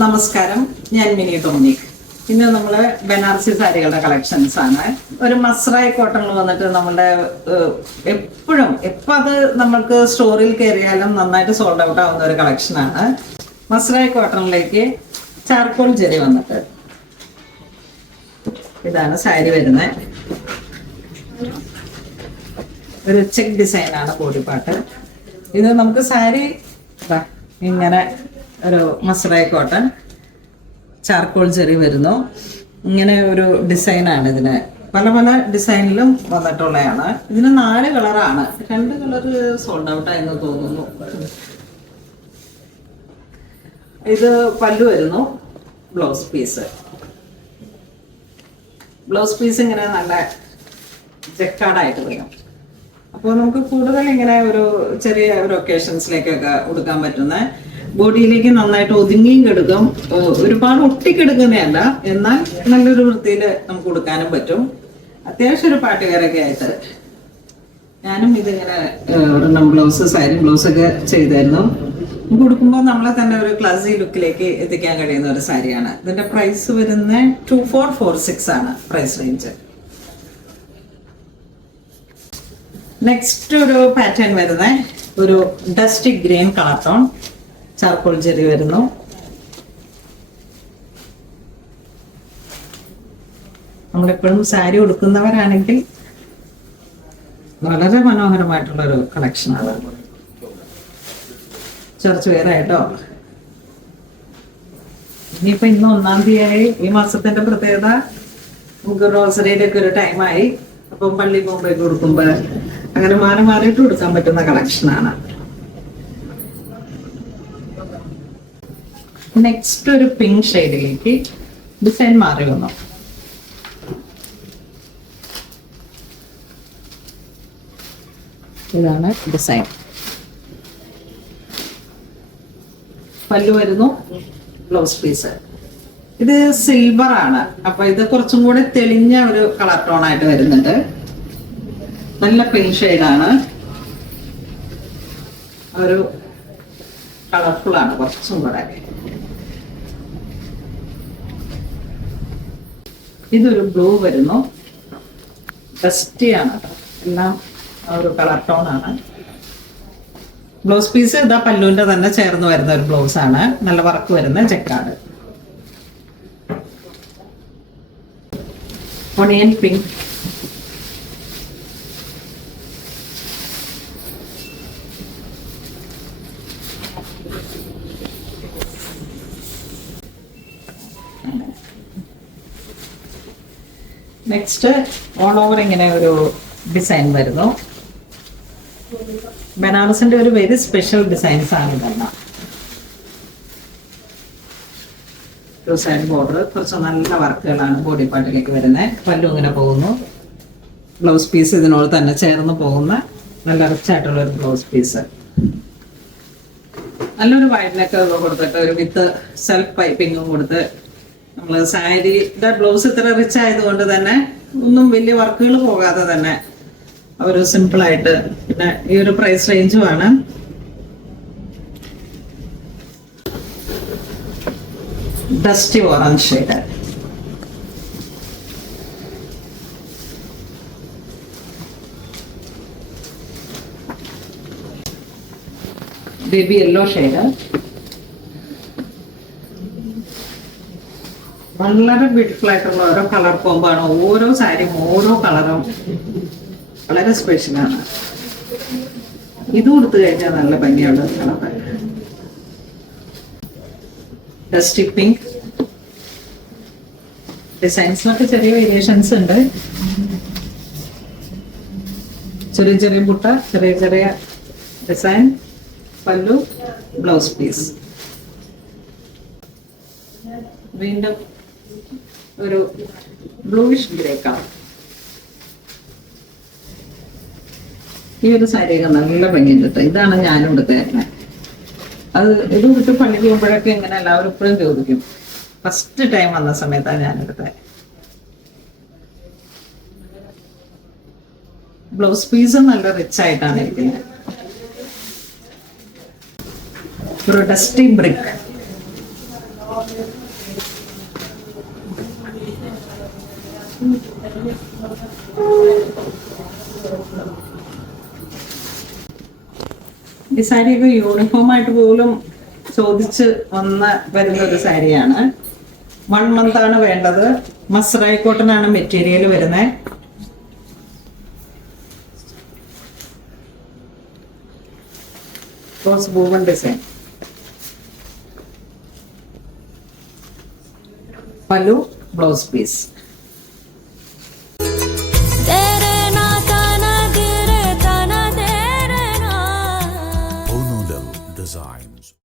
നമസ്കാരം, ഞാൻ mini Dominic. ഇന്ന് നമ്മൾ ബനാറസി സാരികളുടെ കളക്ഷൻസ് ആണ്. ഒരു മസ്രായി കോട്ടണിൽ വന്നിട്ട് നമ്മളുടെ എപ്പോൾ അത് നമ്മൾക്ക് സ്റ്റോറിൽ കയറിയാലും നന്നായിട്ട് സോൾഡ് ഔട്ട് ആവുന്ന ഒരു കളക്ഷനാണ്. മസ്രായി കോട്ടണിലേക്ക് ചാർക്കോൾ ജെറി വന്നിട്ട് ഇതാണ് സാരി വരുന്നത്. ഒരു ചെക്ക് ഡിസൈനാണ് ബോഡി പാർട്ട്. ഇത് നമുക്ക് സാരി ഇങ്ങനെ ഒരു മസ്രായി കോട്ടൺ ചാർക്കോൾ ജെറി വരുന്നു. ഇങ്ങനെ ഒരു ഡിസൈനാണ്. ഇതിന് പല പല ഡിസൈനിലും വന്നിട്ടുള്ളതാണ്. ഇതിന് 4 കളറാണ്. 2 കളർ സോൾഡ് ഔട്ട് ആയെന്ന് തോന്നുന്നു. ഇത് പല്ലു വരുന്നു. ബ്ലൗസ് പീസ് ഇങ്ങനെ നല്ല ജക്കാർഡായിട്ട് വരും. അപ്പോൾ നമുക്ക് കൂടുതൽ ഇങ്ങനെ ഒരു ചെറിയ ഒരു ഒക്കേഷൻസിലേക്കൊക്കെ ഉടുക്കാൻ പറ്റുന്ന, ബോഡിയിലേക്ക് നന്നായിട്ട് ഒതുങ്ങിയും കിടക്കും. ഒരുപാട് ഒട്ടിക്കെടുക്കുന്നതല്ല, എന്നാൽ നല്ലൊരു വൃത്തിയിൽ നമുക്ക് ഉടുക്കാനും പറ്റും. അത്യാവശ്യം ഒരു പാട്ടുകാരൊക്കെ ആയിട്ട് ഞാനും ഇതിങ്ങനെ സാരി ബ്ലൗസൊക്കെ ചെയ്തായിരുന്നു. ഉടുക്കുമ്പോൾ നമ്മളെ തന്നെ ഒരു ക്ലാസി ലുക്കിലേക്ക് എത്തിക്കാൻ കഴിയുന്ന ഒരു സാരിയാണ്. ഇതിന്റെ പ്രൈസ് വരുന്നത് 2446 ആണ് പ്രൈസ് റേഞ്ച്. നെക്സ്റ്റ് ഒരു പാറ്റേൺ വരുന്നത് ഒരു dusty green colour tone charcoal Jerry വരുന്നു. നമ്മളെപ്പോഴും സാരി ഉടുക്കുന്നവരാണെങ്കിൽ വളരെ മനോഹരമായിട്ടുള്ളൊരു കളക്ഷനാണ്. ചർച്ച് വേറായിട്ടോ. ഇനിയിപ്പോ ഇന്ന് 1-ാം തീയതി, ഈ മാസത്തിന്റെ പ്രത്യേകത നമുക്ക് റോസറിയിലൊക്കെ ഒരു ടൈമായി. അപ്പം പള്ളി പോകുമ്പോഴേക്ക് കൊടുക്കുമ്പോൾ അങ്ങനെ മാറിയിട്ട് കൊടുക്കാൻ പറ്റുന്ന കളക്ഷനാണ്. നെക്സ്റ്റ് ഒരു പിങ്ക് ഷെയ്ഡിലേക്ക് ഡിസൈൻ മാറി വന്നു. ഇതാണ് ഡിസൈൻ. പല്ലു വരുന്നു. ബ്ലൗസ് പീസ് ഇത് സിൽവർ ആണ്. അപ്പൊ ഇത് കുറച്ചും കൂടെ തെളിഞ്ഞ ഒരു കളർ ടോൺ ആയിട്ട് വരുന്നുണ്ട്. നല്ല പിങ്ക് ഷെയ്ഡാണ്. ഒരു കളർഫുൾ ആണ് കുറച്ചും കൂടെ. ഇതൊരു ബ്ലൂ വരുന്നു. ഡസ്റ്റി ആണ് കേട്ടോ. എല്ലാം ഒരു കളർ ടോൺ ആണ്. ബ്ലൗസ് പീസ് ഇതാ പല്ലുവിന്റെ തന്നെ ചേർന്ന് വരുന്ന ഒരു ബ്ലൗസ് ആണ്. നല്ല വർക്ക് വരുന്ന Chekkad. Onion pink, next all over ഇങ്ങനെ ഒരു ഡിസൈൻ വരുന്നു. ബനാറസിന്റെ ഒരു വെരി സ്പെഷ്യൽ ഡിസൈൻസ് ആണ് ഇതെല്ലാം. സൈഡ് ബോർഡർ കുറച്ച് നല്ല വർക്കുകളാണ് ബോഡി പാർട്ടിലേക്ക് വരുന്നത്. പല്ലു ഇങ്ങനെ പോകുന്നു. ബ്ലൗസ് പീസ് ഇതിനോട് തന്നെ ചേർന്ന് പോകുന്ന നല്ല റിച്ച് ആയിട്ടുള്ള ഒരു ബ്ലൗസ് പീസ്. നല്ലൊരു വൈഡിനൊക്കെ കൊടുത്തിട്ട് ഒരു വിത്ത് സെൽഫ് പൈപ്പിങ്ങും കൊടുത്ത് നമ്മൾ സാരിയുടെ ബ്ലൗസ് ഇത്ര റിച്ച് ആയതുകൊണ്ട് തന്നെ ഒന്നും വലിയ വർക്കുകൾ പോകാതെ തന്നെ ഒരു സിമ്പിളായിട്ട്. പിന്നെ ഈ ഒരു പ്രൈസ് റേഞ്ചുമാണ്. Dusty orange shade. Baby yellow shade. വളരെ ബ്യൂട്ടിഫുൾ ആയിട്ടുള്ള ഓരോ കളർ കോമ്പാണ്. ഓരോ സാരിയും ഓരോ കളറും വളരെ സ്പെഷ്യലാണ്. ഇത് കൊടുത്തു കഴിഞ്ഞാൽ നല്ല ഭംഗിയുള്ള കളർ. Dusty pink. ഡിസൈൻസിനൊക്കെ ചെറിയ വേരിയേഷൻസ് ഉണ്ട്. ചെറിയ ചെറിയ ബുട്ട, ചെറിയ ചെറിയ ഡിസൈൻ. Pallu, blouse piece. വീണ്ടും ഒരു ബ്ലൂയിഷ് ഗ്രേ കളർ. ഈ ഒരു സാരിയൊക്കെ നല്ല ഭംഗിയുണ്ട്. ഇതാണ് ഞാനും എടുത്തായിരുന്നത്. അത് ഇത് വിട്ട് പള്ളി പോകുമ്പോഴൊക്കെ ഇങ്ങനെ എല്ലാവരും ഇപ്പോഴും ചോദിക്കും. ഫസ്റ്റ് ടൈം വന്ന സമയത്താണ് ഞാനെടുത്തത്. ബ്ലൗസ് പീസ് നല്ല റിച്ച് ആയിട്ടാണ് ഇരിക്കുന്നത്. ഒരു ഡസ്റ്റി ബ്രിക്ക്. ഈ സാരിയൊക്കെ യൂണിഫോം ആയിട്ട് പോലും ചോദിച്ച് വരുന്ന ഒരു സാരിയാണ്. 1 month ആണ് വേണ്ടത്. മസ്റായി കോട്ടൺ ആണ് മെറ്റീരിയൽ വരുന്നത്. ക്രോസ് ബൂവൻ ഡിസൈൻ. Pallu, blouse piece.